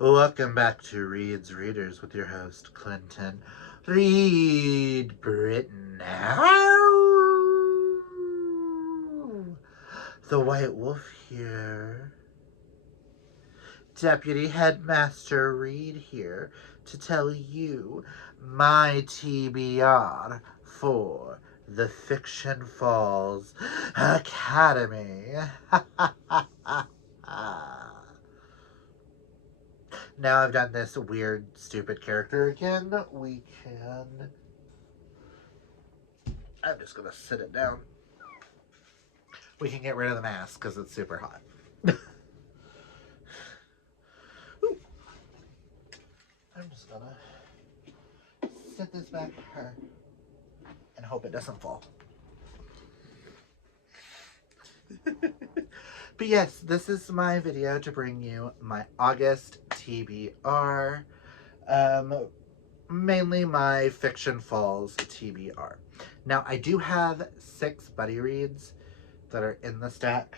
Welcome back to Reed's Readers with your host, Clinton Reed Britton. The White Wolf here. Deputy Headmaster Reed here to tell you my TBR for the Fiction Falls Academy. Now I've done this weird, stupid character again, we can... I'm just gonna sit it down. We can get rid of the mask because it's super hot. I'm just gonna sit this back here and hope it doesn't fall. But yes, this is my video to bring you my August TBR. Mainly my Fiction Falls TBR. Now, I do have 6 buddy reads that are in the stack.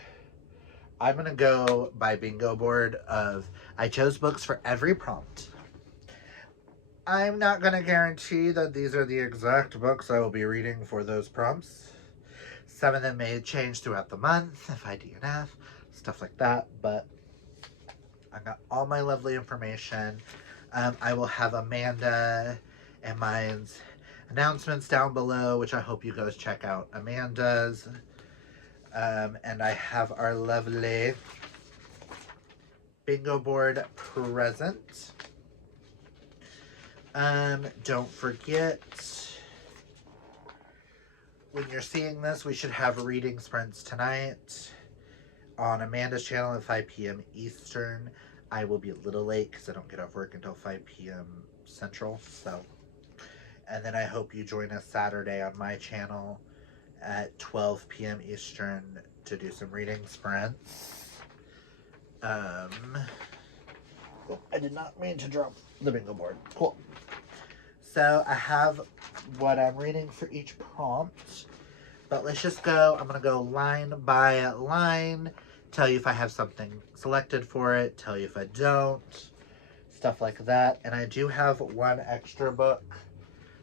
I'm going to go by bingo board of I chose books for every prompt. I'm not going to guarantee that these are the exact books I will be reading for those prompts. Some of them may change throughout the month if I DNF, stuff like that, but I got all my lovely information. I will have Amanda and mine's announcements down below, which I hope you guys check out Amanda's. And I have our lovely bingo board present. Don't forget, when you're seeing this, we should have reading sprints tonight on Amanda's channel at 5 p.m. Eastern. I will be a little late because I don't get off work until 5 p.m. Central. So, and then I hope you join us Saturday on my channel at 12 p.m. Eastern to do some reading sprints. Oh, I did not mean to drop the bingo board. Cool. So I have what I'm reading for each prompt, but let's just go. I'm going to go line by line, tell you if I have something selected for it, tell you if I don't, stuff like that. And I do have one extra book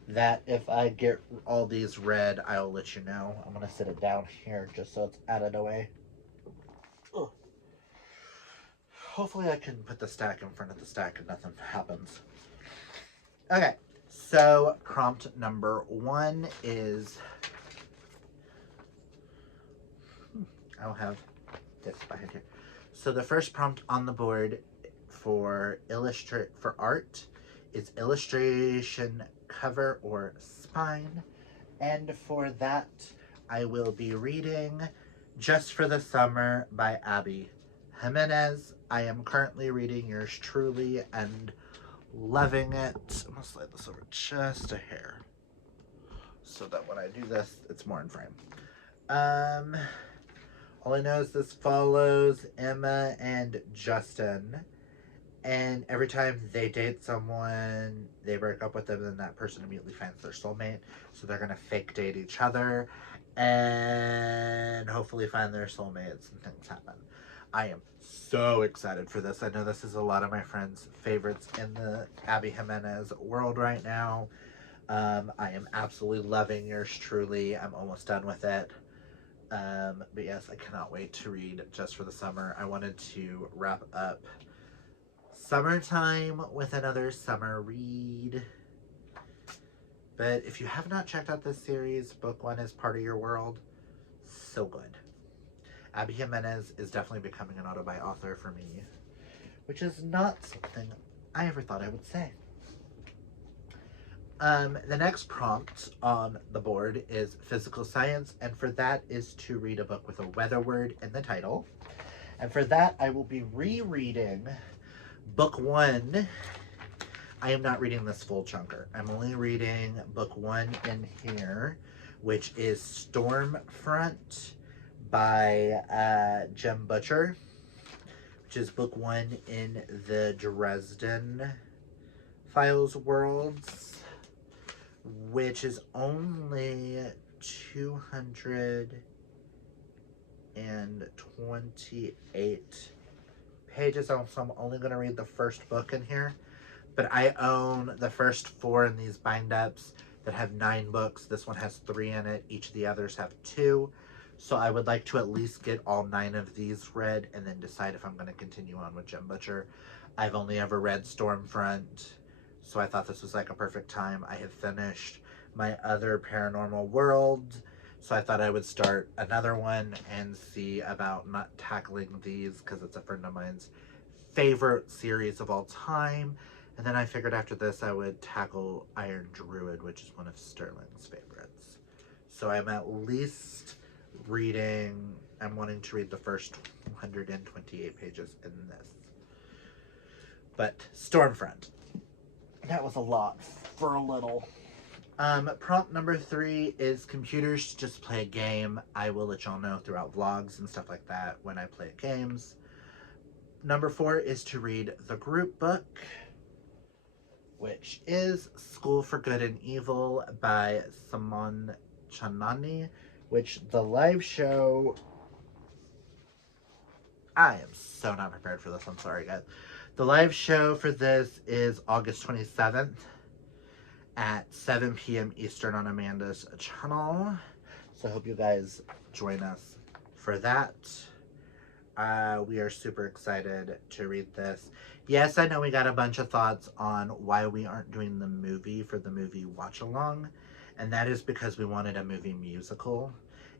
that if I get all these read, I'll let you know. I'm going to sit it down here just so it's out of the way. Ugh. Hopefully I can put the stack in front of the stack and nothing happens. Okay, so prompt number 1 is... I'll have this behind here. So the first prompt on the board for art is illustration cover or spine. And for that, I will be reading Just for the Summer by Abby Jimenez. I am currently reading yours truly and loving it. I'm gonna slide this over just a hair so that when I do this, it's more in frame. All I know is this follows Emma and Justin, and every time they date someone, they break up with them, and that person immediately finds their soulmate. So they're gonna fake date each other and hopefully find their soulmates and things happen. I am so excited for this. I know this is a lot of my friends' favorites in the Abby Jimenez world right now. I am absolutely loving yours truly. I'm almost done with it. But yes, I cannot wait to read Just for the Summer. I wanted to wrap up summertime with another summer read. But if you have not checked out this series, book 1 is Part of Your World. So good. Abby Jimenez is definitely becoming an auto-buy author for me, which is not something I ever thought I would say. The next prompt on the board is physical science, and for that is to read a book with a weather word in the title. And for that, I will be rereading book 1. I am not reading this full chunker. I'm only reading book 1 in here, which is Stormfront by Jem Butcher, which is book 1 in the Dresden Files worlds, which is only 228 pages, so I'm only going to read the first book in here. But I own the first 4 in these bind-ups that have 9 books. This one has 3 in it. Each of the others have 2. So I would like to at least get all 9 of these read and then decide if I'm going to continue on with Gem Butcher. I've only ever read Stormfront, so I thought this was like a perfect time. I have finished my other Paranormal World, so I thought I would start another one and see about not tackling these because it's a friend of mine's favorite series of all time. And then I figured after this I would tackle Iron Druid, which is one of Sterling's favorites. So I'm at least reading, I'm wanting to read the first 128 pages in this. But Stormfront. That was a lot for a little. Prompt number 3 is computers just play a game. I will let y'all know throughout vlogs and stuff like that when I play games. Number 4 is to read the group book, which is School for Good and Evil by Saman Chanani, which the live show... I am so not prepared for this. I'm sorry, guys. The live show for this is August 27th at 7 p.m. Eastern on Amanda's channel. So I hope you guys join us for that. We are super excited to read this. Yes, I know we got a bunch of thoughts on why we aren't doing the movie for the movie watch along, and that is because we wanted a movie musical,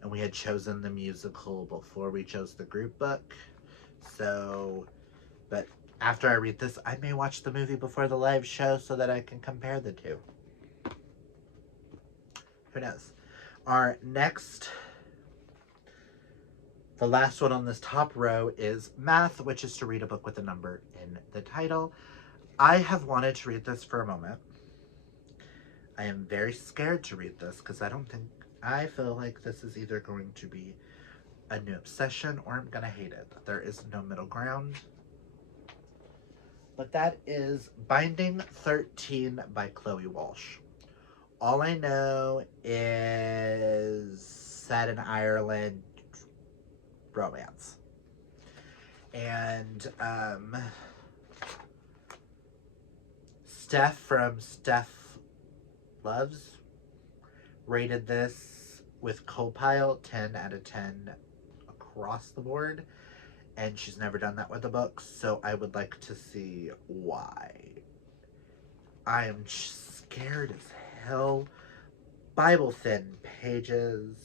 and we had chosen the musical before we chose the group book. So, but after I read this, I may watch the movie before the live show so that I can compare the two. Who knows? Our next... The last one on this top row is Math, which is to read a book with a number in the title. I have wanted to read this for a moment. I am very scared to read this because I feel like this is either going to be a new obsession or I'm going to hate it. There is no middle ground. But that is Binding 13 by Chloe Walsh. All I know is set in Ireland, romance. And Steph from Steph Loves rated this with Copile 10 out of 10 across the board, and she's never done that with a book, so I would like to see why. I am scared as hell. Bible thin pages,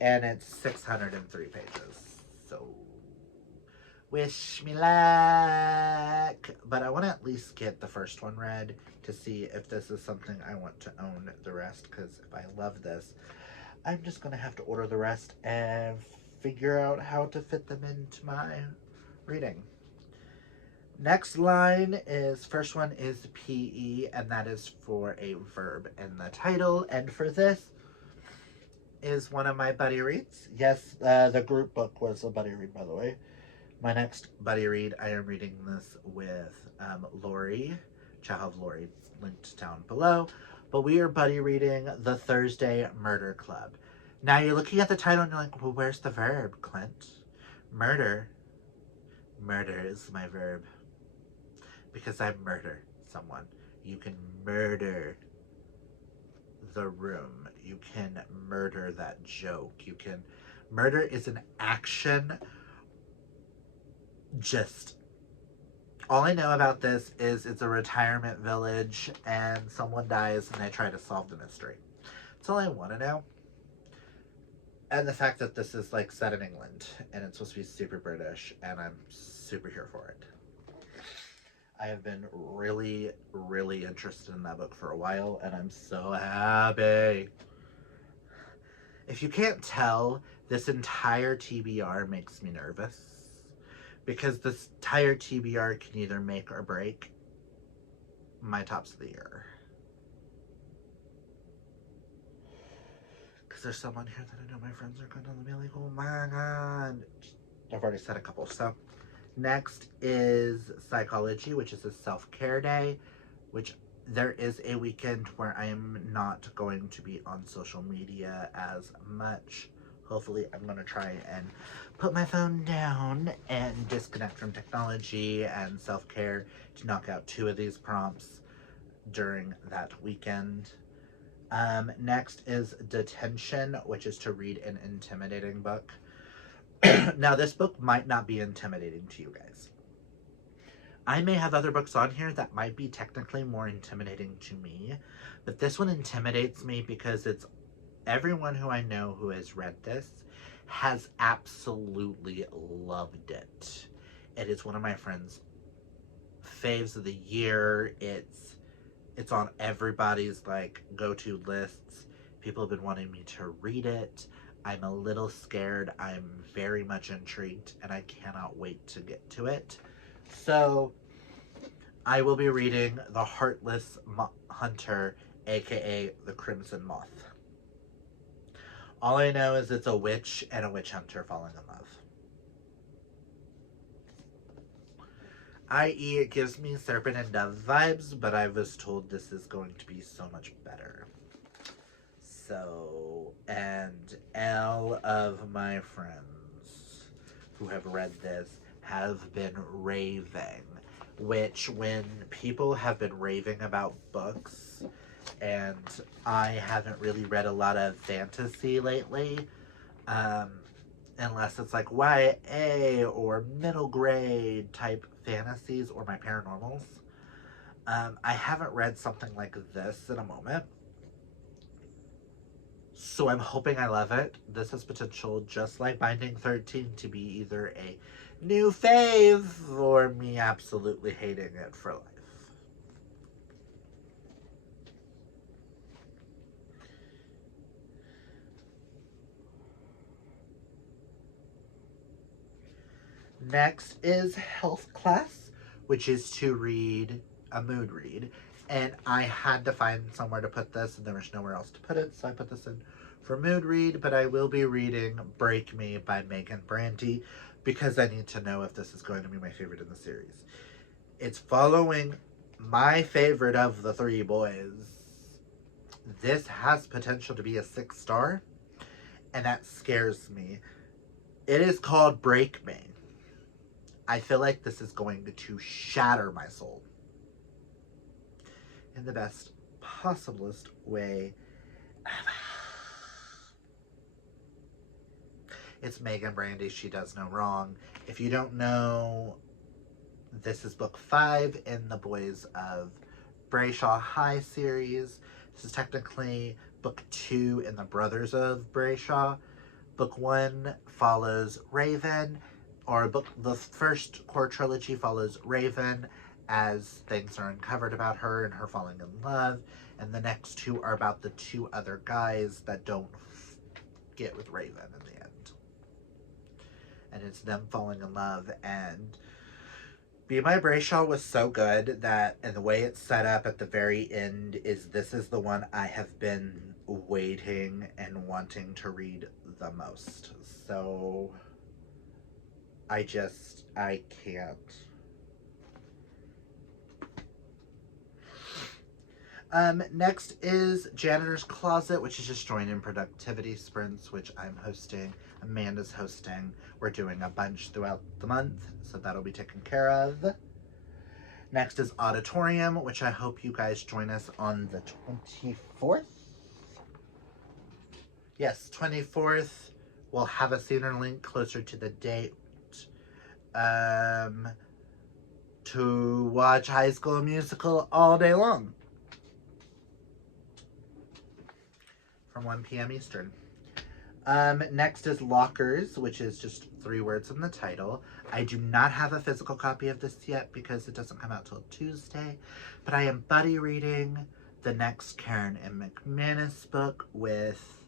and it's 603 pages, so wish me luck. But I want to at least get the first one read to see if this is something I want to own the rest, because if I love this, I'm just going to have to order the rest and figure out how to fit them into my reading. Next line is, first one is PE, and that is for a verb in the title. And for this is one of my buddy reads. Yes, the group book was a buddy read, by the way. My next buddy read, I am reading this with Lori, which I'll have Lori linked down below. But we are buddy reading The Thursday Murder Club. Now you're looking at the title and you're like, well, where's the verb, Clint? Murder. Murder is my verb. Because I murder someone. You can murder the room. You can murder that joke. You can... Murder is an action. Just... All I know about this is it's a retirement village and someone dies and they try to solve the mystery. That's all I want to know. And the fact that this is like set in England and it's supposed to be super British, and I'm super here for it. I have been really, really interested in that book for a while, and I'm so happy. If you can't tell, this entire TBR makes me nervous, because this entire TBR can either make or break my tops of the year. Because there's someone here that I know my friends are going to be like, oh my god. I've already said a couple, so. Next is Psychology, which is a self-care day, which there is a weekend where I am not going to be on social media as much Hopefully, I'm going to try and put my phone down and disconnect from technology and self-care to knock out 2 of these prompts during that weekend. Next is Detention, which is to read an intimidating book. Now, this book might not be intimidating to you guys. I may have other books on here that might be technically more intimidating to me, but this one intimidates me because it's everyone who I know who has read this has absolutely loved it. It is one of my friends' faves of the year. It's on everybody's like go-to lists. People have been wanting me to read it. I'm a little scared. I'm very much intrigued, and I cannot wait to get to it. So I will be reading The Heartless Hunter, aka The Crimson Moth. All I know is it's a witch and a witch hunter falling in love. I.e., it gives me Serpent and Dove vibes, but I was told this is going to be so much better. So, and all of my friends who have read this have been raving, which when people have been raving about books, and I haven't really read a lot of fantasy lately, unless it's like YA or middle grade type fantasies or my paranormals. I haven't read something like this in a moment. So I'm hoping I love it. This has potential, just like Binding 13, to be either a new fave or me absolutely hating it for life. Next is Health Class, which is to read a mood read. And I had to find somewhere to put this, and there was nowhere else to put it, so I put this in for mood read. But I will be reading Break Me by Megan Brandy because I need to know if this is going to be my favorite in the series. It's following my favorite of the 3 boys. This has potential to be a 6-star, and that scares me. It is called Break Me. I feel like this is going to shatter my soul in the best possiblest way ever. It's Megan Brandy. She does no wrong. If you don't know, this is book 5 in the Boys of Brayshaw High series. This is technically book 2 in the Brothers of Brayshaw. Book 1 follows Raven, or the first core trilogy follows Raven as things are uncovered about her and her falling in love, and the next 2 are about the 2 other guys that don't get with Raven in the end. And it's them falling in love, and Be My Brayshaw was so good that, and the way it's set up at the very end is this is the one I have been waiting and wanting to read the most. So I can't. Next is Janitor's Closet, which is just join in productivity sprints, which I'm hosting. Amanda's hosting. We're doing a bunch throughout the month, so that'll be taken care of. Next is Auditorium, which I hope you guys join us on the 24th. Yes, 24th. We'll have a sooner link closer to the date to watch High School Musical all day long from 1 p.m. Eastern. Next is Lockers, which is just 3 words in the title. I do not have a physical copy of this yet because it doesn't come out till Tuesday, but I am buddy reading the next Karen and McManus book with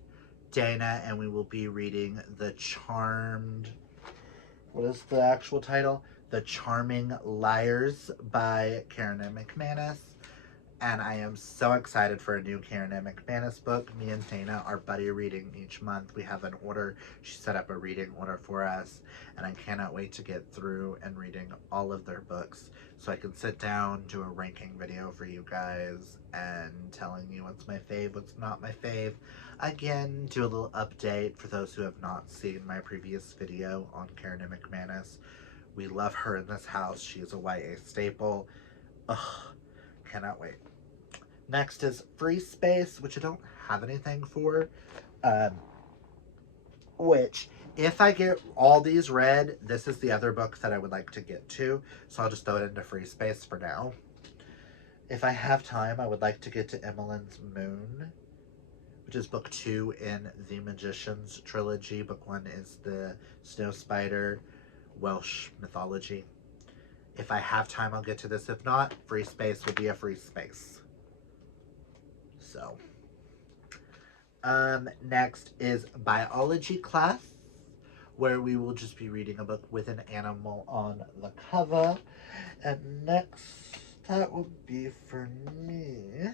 Dana, and we will be reading The Charmed, what is the actual title? The Charming Liars by Karen and McManus. And I am so excited for a new Karen M. McManus book. Me and Dana are buddy reading each month. We have an order. She set up a reading order for us, and I cannot wait to get through and reading all of their books so I can sit down, do a ranking video for you guys, and telling you what's my fave, what's not my fave. Again, do a little update for those who have not seen my previous video on Karen M. McManus. We love her in this house. She is a YA staple. Ugh, cannot wait. Next is Free Space, which I don't have anything for. Which, if I get all these read, this is the other book that I would like to get to. So I'll just throw it into Free Space for now. If I have time, I would like to get to Emmeline's Moon, which is book 2 in the Magician's trilogy. Book 1 is the Snow Spider Welsh mythology. If I have time, I'll get to this. If not, Free Space will be a Free Space. So, next is Biology Class, where we will just be reading a book with an animal on the cover. And next, that will be for me,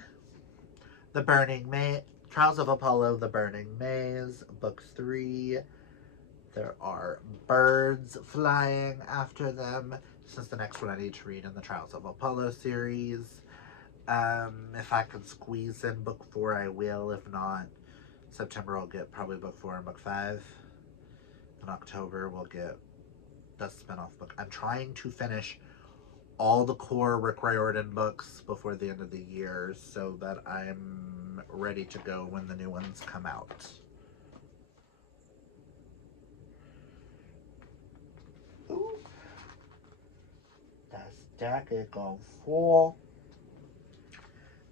The Burning Maze, Trials of Apollo, The Burning Maze, book 3. There are birds flying after them. This is the next one I need to read in the Trials of Apollo series. If I can squeeze in book 4, I will. If not, September I'll get probably book 4 and book 5. In October we'll get the spinoff book. I'm trying to finish all the core Rick Riordan books before the end of the year so that I'm ready to go when the new ones come out. Ooh. That stack is on full.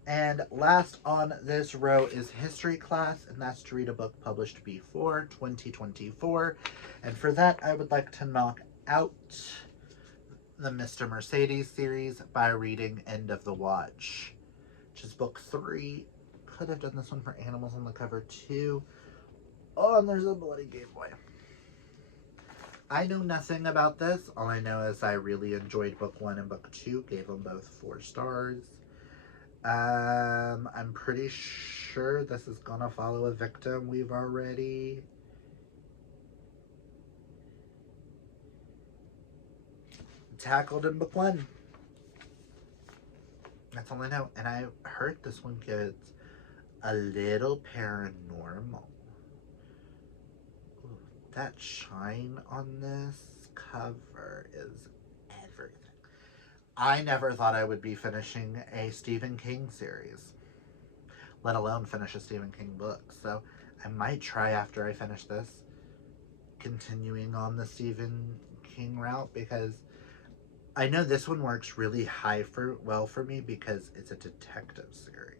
And last on this row is History Class, and that's to read a book published before 2024. And for that, I would like to knock out the Mr. Mercedes series by reading End of the Watch, which is book 3. Could have done this one for animals on the cover too. Oh, and there's a bloody Game Boy. I know nothing about this. All I know is I really enjoyed book 1 and book 2. Gave them both 4 stars. I'm pretty sure this is gonna follow a victim we've already tackled in book 1. That's all I know. And I heard this one gets a little paranormal. Ooh, that shine on this cover is everything. I never thought I would be finishing a Stephen King series, let alone finish a Stephen King book. So I might try after I finish this, continuing on the Stephen King route, because I know this one works really well for me because it's a detective series.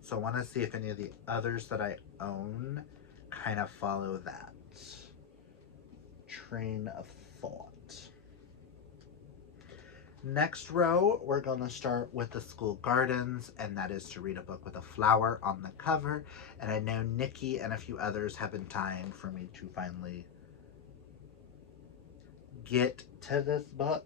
So I want to see if any of the others that I own kind of follow that train of thought. Next row, we're going to start with The School Gardens, and that is to read a book with a flower on the cover. And I know Nikki and a few others have been dying for me to finally get to this book.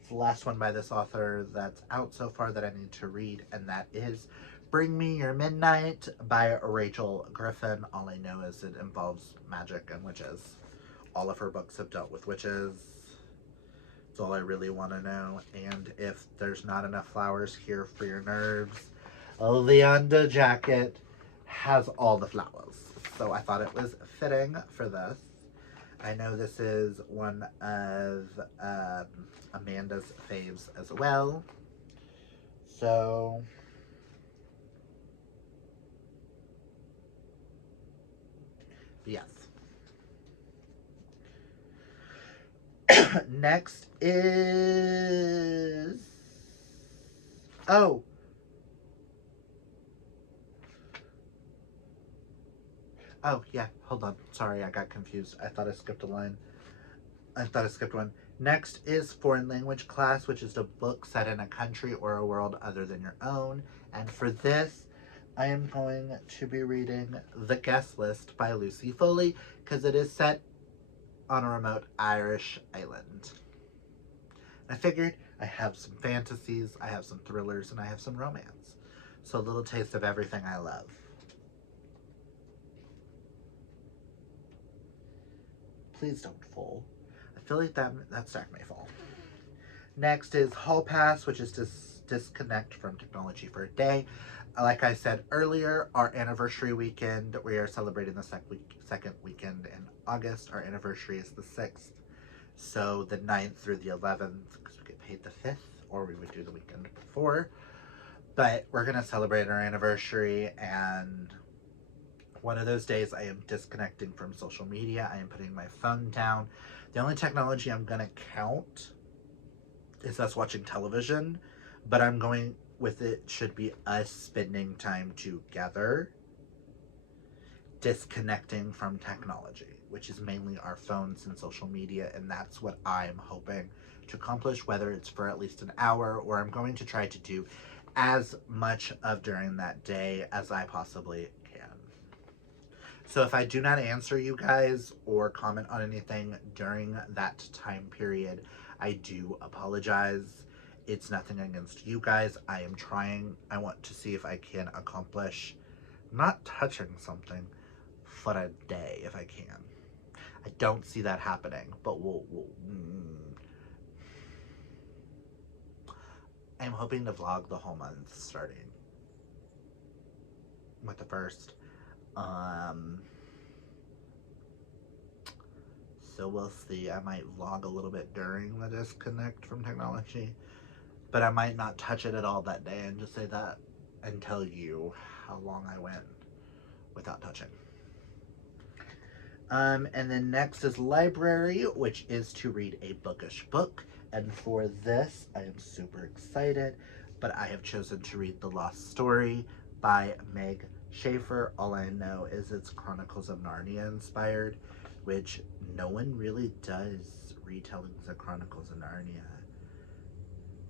It's the last one by this author that's out so far that I need to read, and that is Bring Me Your Midnight by Rachel Griffin. All I know is it involves magic and witches. All of her books have dealt with witches. That's all I really want to know. And if there's not enough flowers here for your nerves, the under jacket has all the flowers. So I thought it was fitting for this. I know this is one of Amanda's faves as well. So yes. Next is... Oh. Oh, yeah. Hold on. Sorry, I got confused. I thought I skipped a line. I thought I skipped one. Next is Foreign Language Class, which is a book set in a country or a world other than your own. And for this, I am going to be reading The Guest List by Lucy Foley, because it is set on a remote Irish island. I figured I have some fantasies, I have some thrillers, and I have some romance. So a little taste of everything I love. Please don't fall. I feel like that stack may fall. Next is Hall Pass, which is disconnect from technology for a day. Like I said earlier, our anniversary weekend, we are celebrating the second weekend in August. Our anniversary is the 6th. So the 9th through the 11th, because we get paid the 5th, or we would do the weekend before. But we're going to celebrate our anniversary, and one of those days I am disconnecting from social media. I am putting my phone down. The only technology I'm going to count is us watching television, but I'm going with it should be us spending time together, disconnecting from technology, which is mainly our phones and social media, and that's what I'm hoping to accomplish, whether it's for at least an hour, or I'm going to try to do as much of during that day as I possibly can. So if I do not answer you guys or comment on anything during that time period, I do apologize. It's nothing against you guys. I am trying. I want to see if I can accomplish not touching something for a day if I can. I don't see that happening, but I'm hoping to vlog the whole month starting with the first. So we'll see. I might vlog a little bit during the disconnect from technology, but I might not touch it at all that day and just say that and tell you how long I went without touching. And then next is library, which is to read a bookish book. And for this, I am super excited, but I have chosen to read The Lost Story by Meg Schaefer. All I know is it's Chronicles of Narnia inspired, which no one really does retellings of Chronicles of Narnia.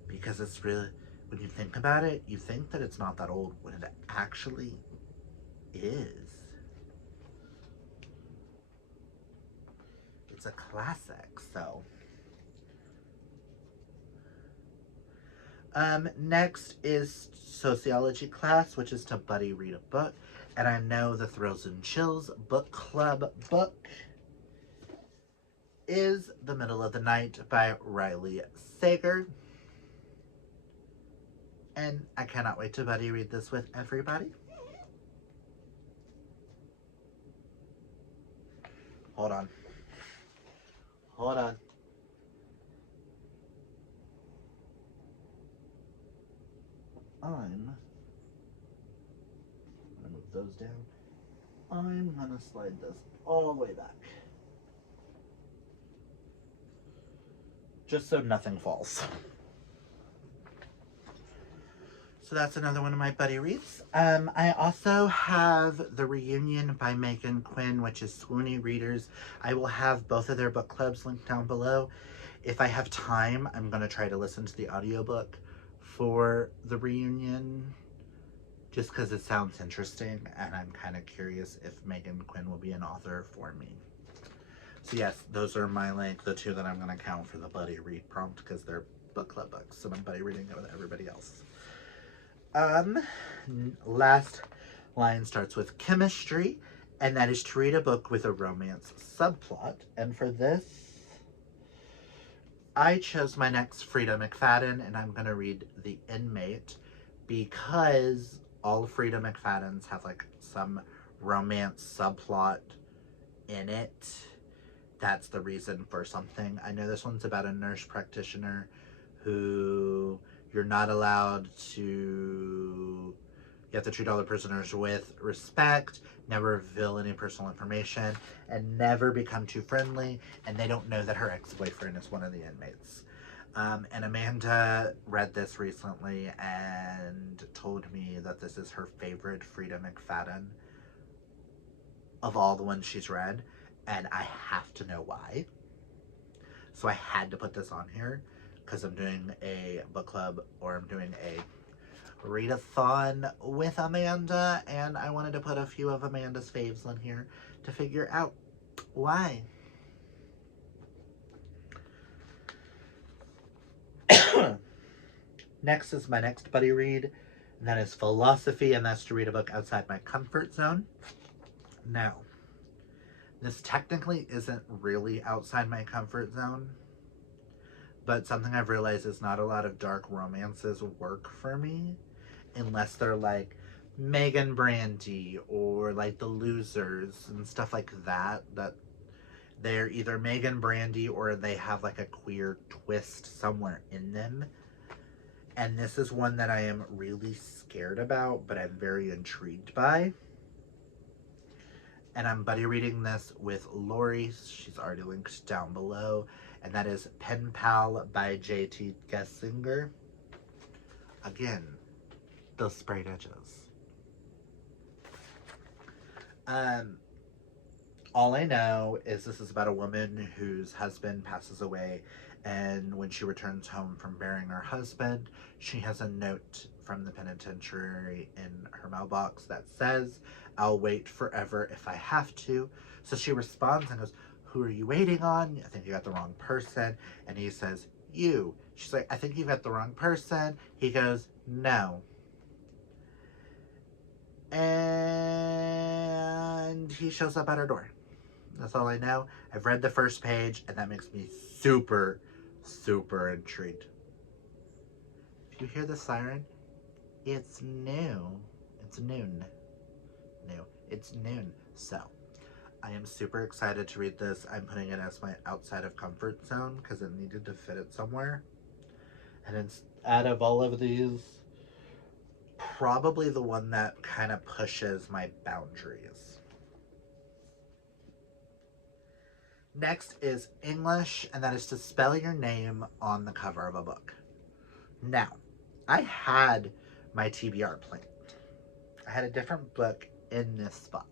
Because it's really, when you think about it, you think that it's not that old when it actually is. It's a classic, so. Next is sociology class, which is to buddy read a book. And I know the Thrills and Chills book club book is The Middle of the Night by Riley Sager. And I cannot wait to buddy read this with everybody. Hold on. Hold on. I'm gonna move those down. I'm gonna slide this all the way back. Just so nothing falls. So that's another one of my buddy reads. I also have The Reunion by Megan Quinn, which is Swoony Readers. I will have both of their book clubs linked down below. If I have time, I'm going to try to listen to the audiobook for The Reunion, just because it sounds interesting, and I'm kind of curious if Megan Quinn will be an author for me. So yes, those are the two that I'm going to count for the buddy read prompt, because they're book club books, and I'm buddy reading it with everybody else. Last line starts with chemistry, and that is to read a book with a romance subplot. And for this, I chose my next Frida McFadden, and I'm going to read The Inmate, because all Frida McFaddens have like some romance subplot in it. That's the reason for something. I know this one's about a nurse practitioner who you're not allowed to, you have to treat all the prisoners with respect, never reveal any personal information, and never become too friendly, and they don't know that her ex-boyfriend is one of the inmates. And Amanda read this recently and told me that this is her favorite Frida McFadden of all the ones she's read, and I have to know why. So I had to put this on here, because I'm doing a book club, or I'm doing a readathon with Amanda, and I wanted to put a few of Amanda's faves on here to figure out why. Next is my next buddy read, and that is philosophy, and that's to read a book outside my comfort zone. Now, this technically isn't really outside my comfort zone, but something I've realized is not a lot of dark romances work for me unless they're like Megan Brandy or like The Losers and stuff like that. That they're either Megan Brandy or they have like a queer twist somewhere in them. And this is one that I am really scared about, but I'm very intrigued by. And I'm buddy reading this with Lori. She's already linked down below. And that is Pen Pal by J.T. Gessinger. Again, those sprayed edges. All I know is this is about a woman whose husband passes away, and when she returns home from burying her husband, she has a note from the penitentiary in her mailbox that says, "I'll wait forever if I have to." So she responds and goes, "Who are you waiting on? I think you got the wrong person." And he says, "You." She's like, "I think you got the wrong person." He goes, "No." And he shows up at her door. That's all I know. I've read the first page, and that makes me super, super intrigued. If you hear the siren, it's new. It's noon. New. It's noon. So, I am super excited to read this. I'm putting it as my outside of comfort zone because it needed to fit it somewhere. And it's out of all of these, probably the one that kind of pushes my boundaries. Next is English, and that is to spell your name on the cover of a book. Now, I had my TBR planned. I had a different book in this spot.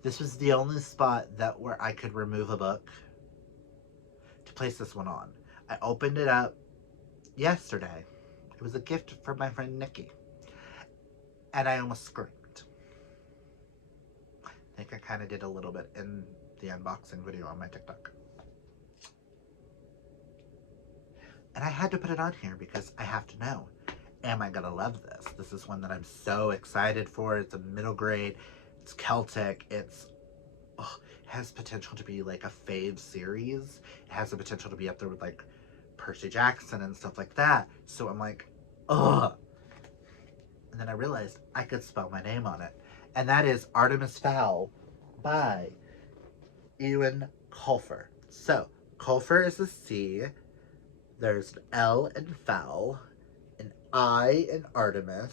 This was the only spot that where I could remove a book to place this one on. I opened it up yesterday. It was a gift from my friend Nikki. And I almost screamed. I think I kind of did a little bit in the unboxing video on my TikTok. And I had to put it on here because I have to know, am I gonna love this? This is one that I'm so excited for. It's a middle grade, it's Celtic, it has potential to be like a fave series. It has the potential to be up there with like Percy Jackson and stuff like that. So I'm like, ugh. And then I realized I could spell my name on it. And that is Artemis Fowl by Ewan Colfer. So, Colfer is a C. There's an L in fowl, an I in Artemis,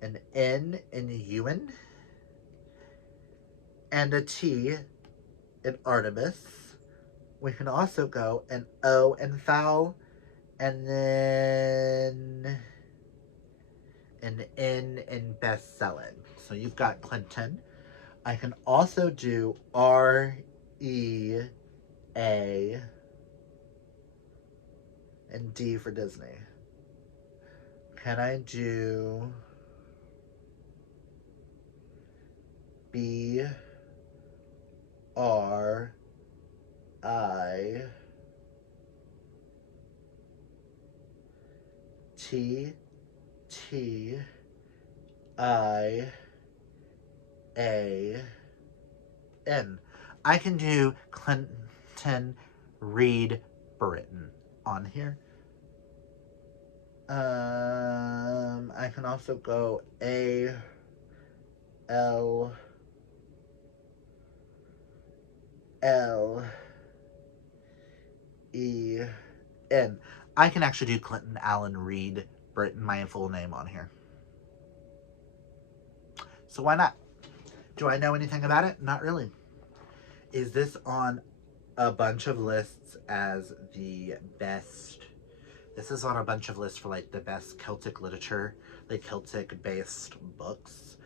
an N in Ewan, and a T in Artemis. We can also go an O in fowl, and then an N in best-selling. So you've got Clinton. I can also do R-E-A and D for Disney. Can I do B-R-I-T-T-I-A-N? I can do Clinton Reed Britton on here. I can also go A-L-L-E-N. I can actually do Clinton Allen Reed Britton, my full name on here. So why not? Do I know anything about it? Not really. Is this on a bunch of lists as the best? This is on a bunch of lists for like the best Celtic literature, like Celtic based books.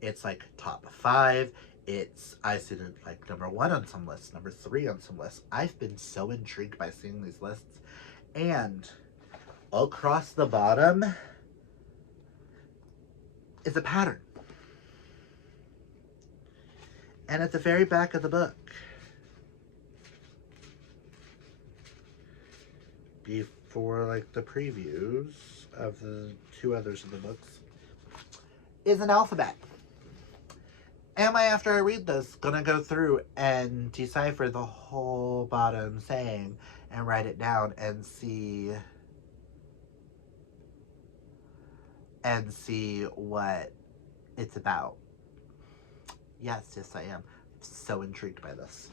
It's like top 5. I see it like #1 on some lists, #3 on some lists. I've been so intrigued by seeing these lists. And across the bottom is a pattern. And at the very back of the book, for like the previews of the two others of the books is an alphabet. Am I, after I read this, gonna go through and decipher the whole bottom saying and write it down and see what it's about? Yes, I am. So intrigued by this.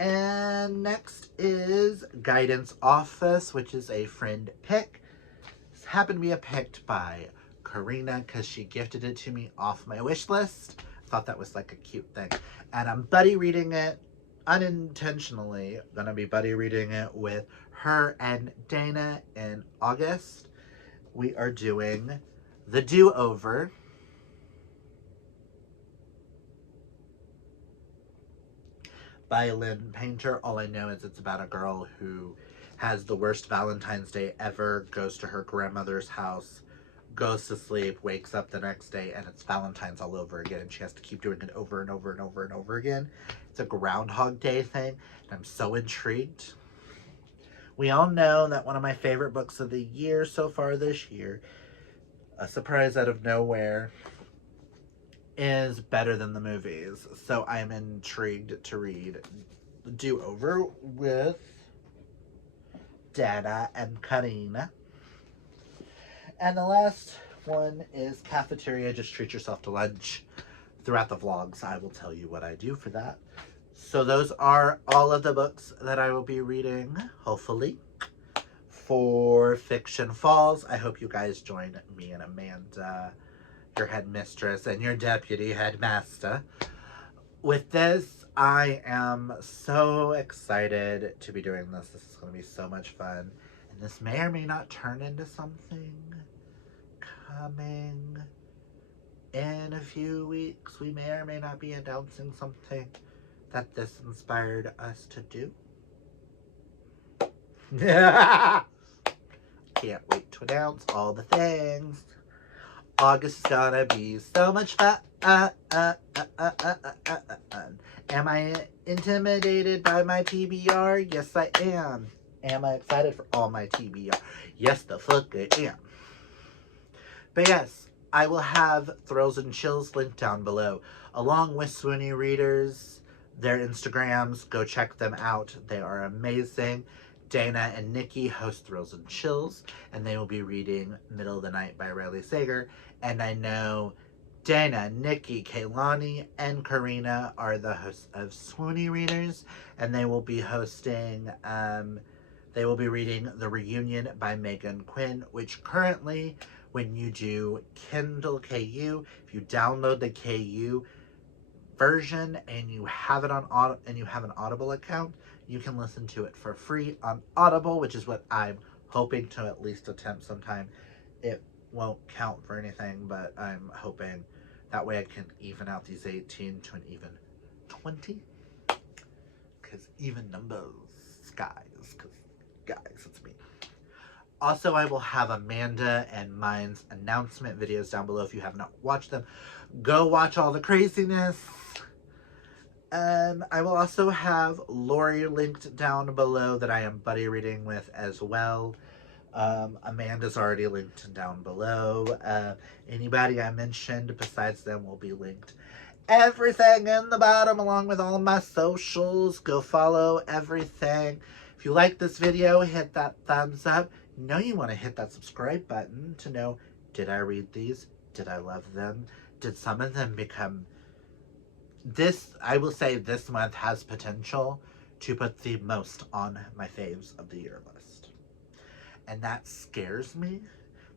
And next is Guidance Office, which is a friend pick. This happened to be a picked by Karina because she gifted it to me off my wish list. I thought that was like a cute thing. And I'm buddy reading it unintentionally. Gonna be buddy reading it with her and Dana in August. We are doing The Do-Over. By Lynn Painter. All I know is it's about a girl who has the worst Valentine's Day ever, goes to her grandmother's house, goes to sleep, wakes up the next day, and it's Valentine's all over again, and she has to keep doing it over and over and over and over again. It's a Groundhog Day thing, and I'm so intrigued. We all know that one of my favorite books of the year so far this year, a surprise out of nowhere, is better than the movies. So I'm intrigued to read The Do-Over with Dana and Karina. And the last one is Cafeteria. Just treat yourself to lunch. Throughout the vlogs, I will tell you what I do for that. So those are all of the books that I will be reading, hopefully, for Fiction Falls. I hope you guys join me and Amanda, your headmistress, and your deputy headmaster. With this, I am so excited to be doing this. This is going to be so much fun. And this may or may not turn into something coming in a few weeks. We may or may not be announcing something that this inspired us to do. Can't wait to announce all the things. August is gonna be so much fun. Am I intimidated by my TBR? Yes, I am. Am I excited for all my TBR? Yes, the fuck I am. But yes, I will have Thrills and Chills linked down below, along with Swoony Readers, their Instagrams. Go check them out. They are amazing. Dana and Nikki host Thrills and Chills, and they will be reading Middle of the Night by Riley Sager. And I know Dana, Nikki, Kaylani, and Karina are the hosts of Swoony Readers, and they will be hosting, they will be reading The Reunion by Megan Quinn, which currently, when you do Kindle KU, if you download the KU version and you have it on and you have an Audible account, you can listen to it for free on Audible, which is what I'm hoping to at least attempt sometime. It won't count for anything, but I'm hoping that way I can even out these 18 to an even 20. Because even numbers, guys, it's me. Also, I will have Amanda and mine's announcement videos down below if you have not watched them. Go watch all the craziness. I will also have Lori linked down below that I am buddy reading with as well. Amanda's already linked down below. Anybody I mentioned besides them will be linked. Everything in the bottom along with all my socials. Go follow everything. If you like this video, hit that thumbs up. You know you want to hit that subscribe button to know, did I read these? Did I love them? Did some of them become... This, I will say, this month has potential to put the most on my faves of the year list. And that scares me,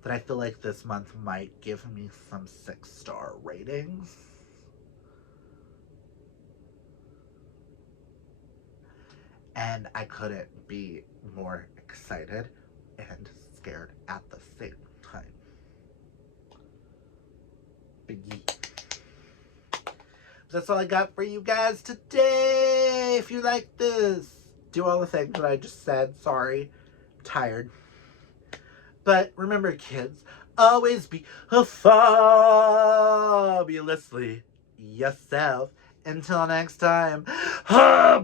that I feel like this month might give me some 6-star ratings. And I couldn't be more excited and scared at the same time. But yeah. That's all I got for you guys today. If you like this, do all the things that I just said. Sorry, I'm tired. But remember, kids, always be fabulously yourself. Until next time, bye.